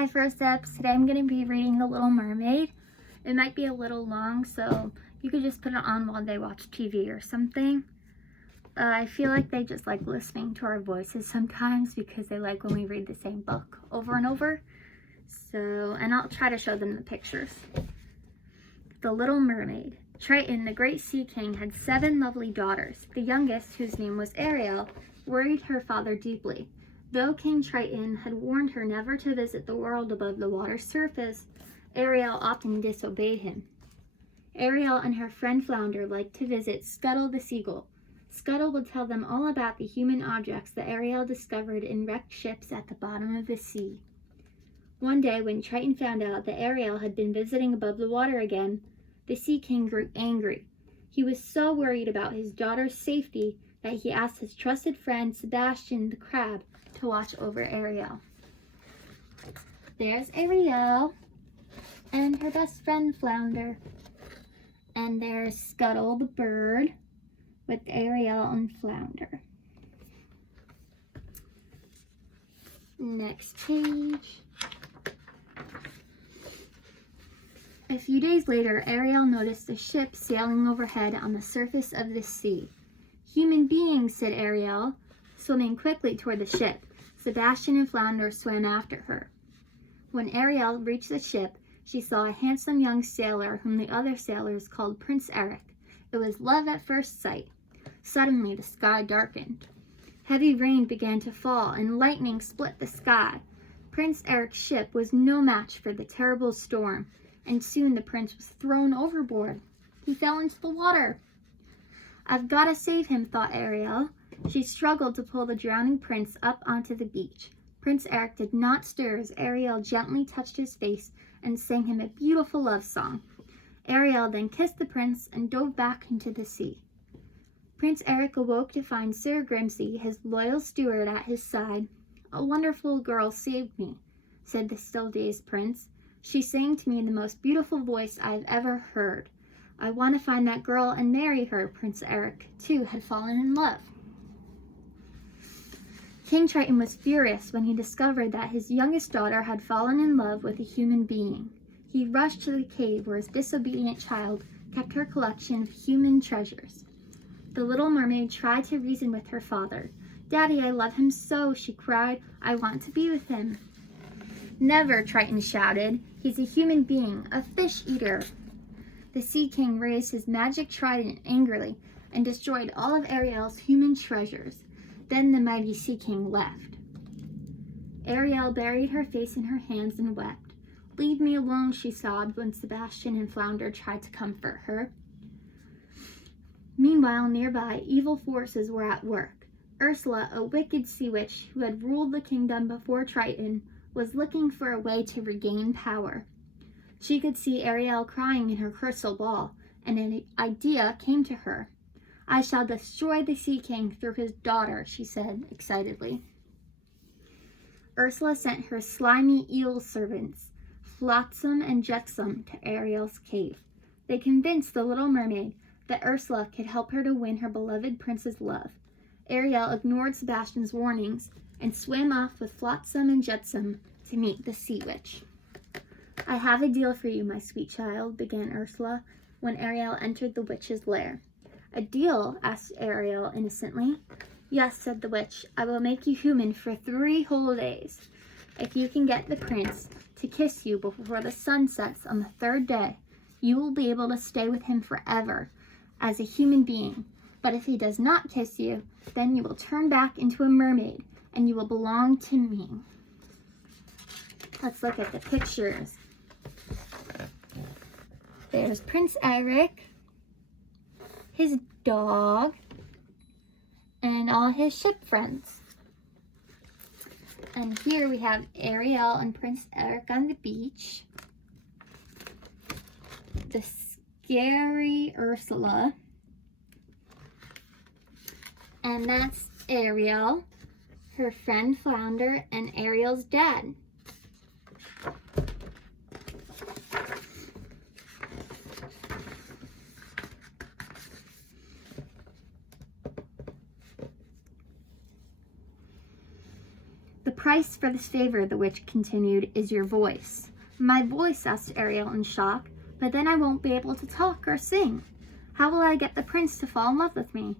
Hi First Steps. Today I'm going to be reading The Little Mermaid. It might be a little long, so you could just put it on while they watch TV or something. I feel like they just like listening to our voices sometimes because they like when we read the same book over and over. And I'll try to show them the pictures. The Little Mermaid. Triton, the great sea king, had 7 lovely daughters. The youngest, whose name was Ariel, worried her father deeply. Though King Triton had warned her never to visit the world above the water's surface, Ariel often disobeyed him. Ariel and her friend Flounder liked to visit Scuttle the seagull. Scuttle would tell them all about the human objects that Ariel discovered in wrecked ships at the bottom of the sea. One day, when Triton found out that Ariel had been visiting above the water again, the Sea King grew angry. He was so worried about his daughter's safety that he asked his trusted friend Sebastian the crab to watch over Ariel. There's Ariel and her best friend Flounder. And there's Scuttle the bird with Ariel and Flounder. Next page. A few days later, Ariel noticed a ship sailing overhead on the surface of the sea. "Human beings," said Ariel, swimming quickly toward the ship. Sebastian and Flounder swam after her. When Ariel reached the ship, she saw a handsome young sailor whom the other sailors called Prince Eric. It was love at first sight. Suddenly, the sky darkened. Heavy rain began to fall, and lightning split the sky. Prince Eric's ship was no match for the terrible storm, and soon the prince was thrown overboard. He fell into the water. "I've got to save him," thought Ariel. She struggled to pull the drowning prince up onto the beach. Prince Eric did not stir as Ariel gently touched his face and sang him a beautiful love song. Ariel then kissed the prince and dove back into the sea. Prince Eric awoke to find Sir Grimsey, his loyal steward, at his side. "A wonderful girl saved me," said the still-dazed prince. "She sang to me in the most beautiful voice I have ever heard. I want to find that girl and marry her." Prince Eric, too, had fallen in love. King Triton was furious when he discovered that his youngest daughter had fallen in love with a human being. He rushed to the cave where his disobedient child kept her collection of human treasures. The little mermaid tried to reason with her father. "Daddy, I love him so," she cried. "I want to be with him." "Never," Triton shouted. "He's a human being, a fish eater." The Sea King raised his magic trident angrily and destroyed all of Ariel's human treasures. Then the mighty Sea King left. Ariel buried her face in her hands and wept. "Leave me alone," she sobbed when Sebastian and Flounder tried to comfort her. Meanwhile, nearby, evil forces were at work. Ursula, a wicked sea witch who had ruled the kingdom before Triton, was looking for a way to regain power. She could see Ariel crying in her crystal ball, and an idea came to her. "I shall destroy the Sea King through his daughter," she said excitedly. Ursula sent her slimy eel servants, Flotsam and Jetsam, to Ariel's cave. They convinced the little mermaid that Ursula could help her to win her beloved prince's love. Ariel ignored Sebastian's warnings and swam off with Flotsam and Jetsam to meet the sea witch. "I have a deal for you, my sweet child," began Ursula when Ariel entered the witch's lair. "A deal?" asked Ariel innocently. "Yes," said the witch. "I will make you human for 3 whole days. If you can get the prince to kiss you before the sun sets on the 3rd day, you will be able to stay with him forever as a human being. But if he does not kiss you, then you will turn back into a mermaid and you will belong to me." Let's look at the pictures. There's Prince Eric, his dog, and all his ship friends. And here we have Ariel and Prince Eric on the beach. The scary Ursula. And that's Ariel, her friend Flounder, and Ariel's dad. price for this favor," the witch continued, "is your voice." "My voice?" asked Ariel in shock. "But then I won't be able to talk or sing. How will I get the prince to fall in love with me?"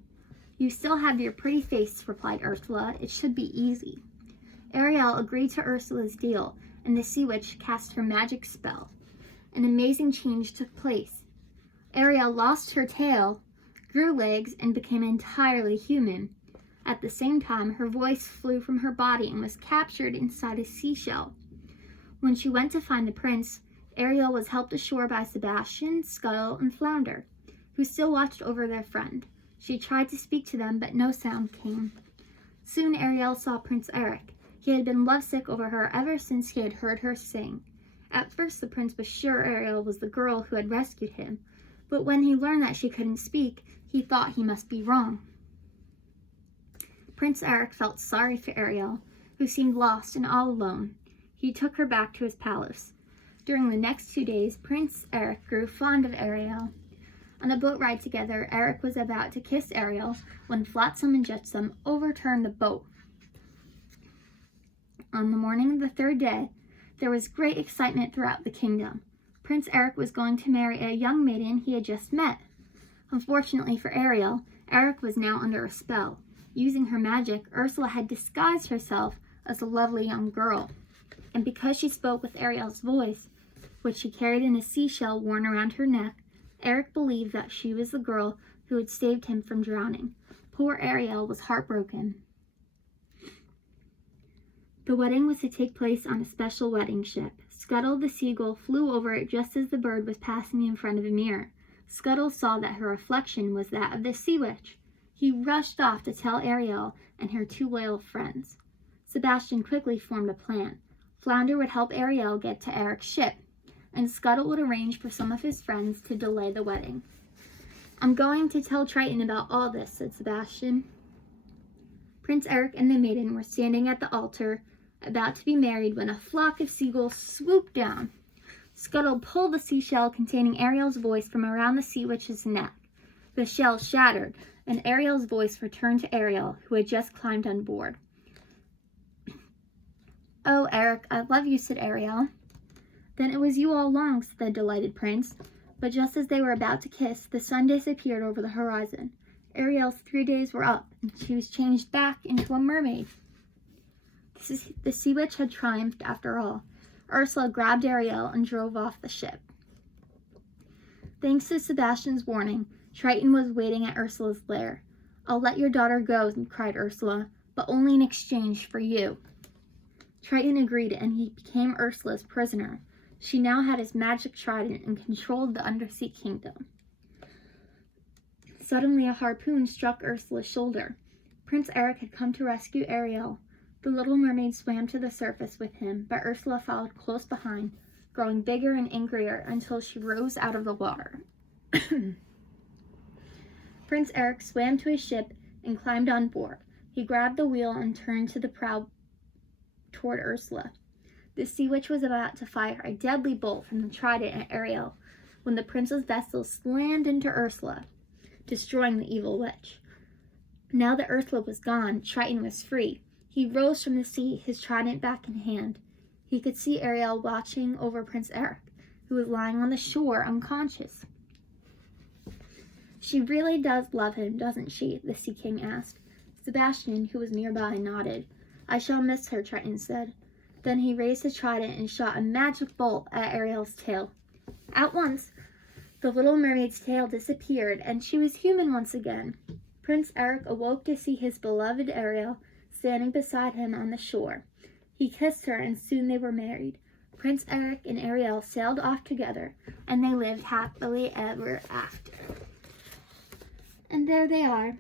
"You still have your pretty face," replied Ursula. "It should be easy." Ariel agreed to Ursula's deal, and the sea witch cast her magic spell. An amazing change took place. Ariel lost her tail, grew legs, and became entirely human. At the same time, her voice flew from her body and was captured inside a seashell. When she went to find the prince, Ariel was helped ashore by Sebastian, Scuttle, and Flounder, who still watched over their friend. She tried to speak to them, but no sound came. Soon Ariel saw Prince Eric. He had been lovesick over her ever since he had heard her sing. At first, the prince was sure Ariel was the girl who had rescued him, but when he learned that she couldn't speak, he thought he must be wrong. Prince Eric felt sorry for Ariel, who seemed lost and all alone. He took her back to his palace. During the next 2 days, Prince Eric grew fond of Ariel. On a boat ride together, Eric was about to kiss Ariel when Flotsam and Jetsam overturned the boat. On the morning of the 3rd day, there was great excitement throughout the kingdom. Prince Eric was going to marry a young maiden he had just met. Unfortunately for Ariel, Eric was now under a spell. Using her magic, Ursula had disguised herself as a lovely young girl. And because she spoke with Ariel's voice, which she carried in a seashell worn around her neck, Eric believed that she was the girl who had saved him from drowning. Poor Ariel was heartbroken. The wedding was to take place on a special wedding ship. Scuttle the seagull flew over it just as the bird was passing in front of a mirror. Scuttle saw that her reflection was that of the sea witch. He rushed off to tell Ariel and her 2 loyal friends. Sebastian quickly formed a plan. Flounder would help Ariel get to Eric's ship, and Scuttle would arrange for some of his friends to delay the wedding. "I'm going to tell Triton about all this," said Sebastian. Prince Eric and the maiden were standing at the altar, about to be married, when a flock of seagulls swooped down. Scuttle pulled the seashell containing Ariel's voice from around the sea witch's neck. The shell shattered, and Ariel's voice returned to Ariel, who had just climbed on board. "Oh, Eric, I love you," said Ariel. "Then it was you all along," said the delighted prince. But just as they were about to kiss, the sun disappeared over the horizon. Ariel's 3 days were up, and she was changed back into a mermaid. The sea witch had triumphed after all. Ursula grabbed Ariel and drove off the ship. Thanks to Sebastian's warning, Triton was waiting at Ursula's lair. "I'll let your daughter go," cried Ursula, "but only in exchange for you." Triton agreed, and he became Ursula's prisoner. She now had his magic trident and controlled the undersea kingdom. Suddenly, a harpoon struck Ursula's shoulder. Prince Eric had come to rescue Ariel. The little mermaid swam to the surface with him, but Ursula followed close behind, growing bigger and angrier until she rose out of the water. Prince Eric swam to his ship and climbed on board. He grabbed the wheel and turned to the prow toward Ursula. The sea witch was about to fire a deadly bolt from the trident at Ariel when the prince's vessel slammed into Ursula, destroying the evil witch. Now that Ursula was gone, Triton was free. He rose from the sea, his trident back in hand. He could see Ariel watching over Prince Eric, who was lying on the shore unconscious. "She really does love him, doesn't she?" the Sea King asked. Sebastian, who was nearby, nodded. "I shall miss her," Triton said. Then he raised his trident and shot a magic bolt at Ariel's tail. At once, the little mermaid's tail disappeared, and she was human once again. Prince Eric awoke to see his beloved Ariel standing beside him on the shore. He kissed her, and soon they were married. Prince Eric and Ariel sailed off together, and they lived happily ever after. And there they are,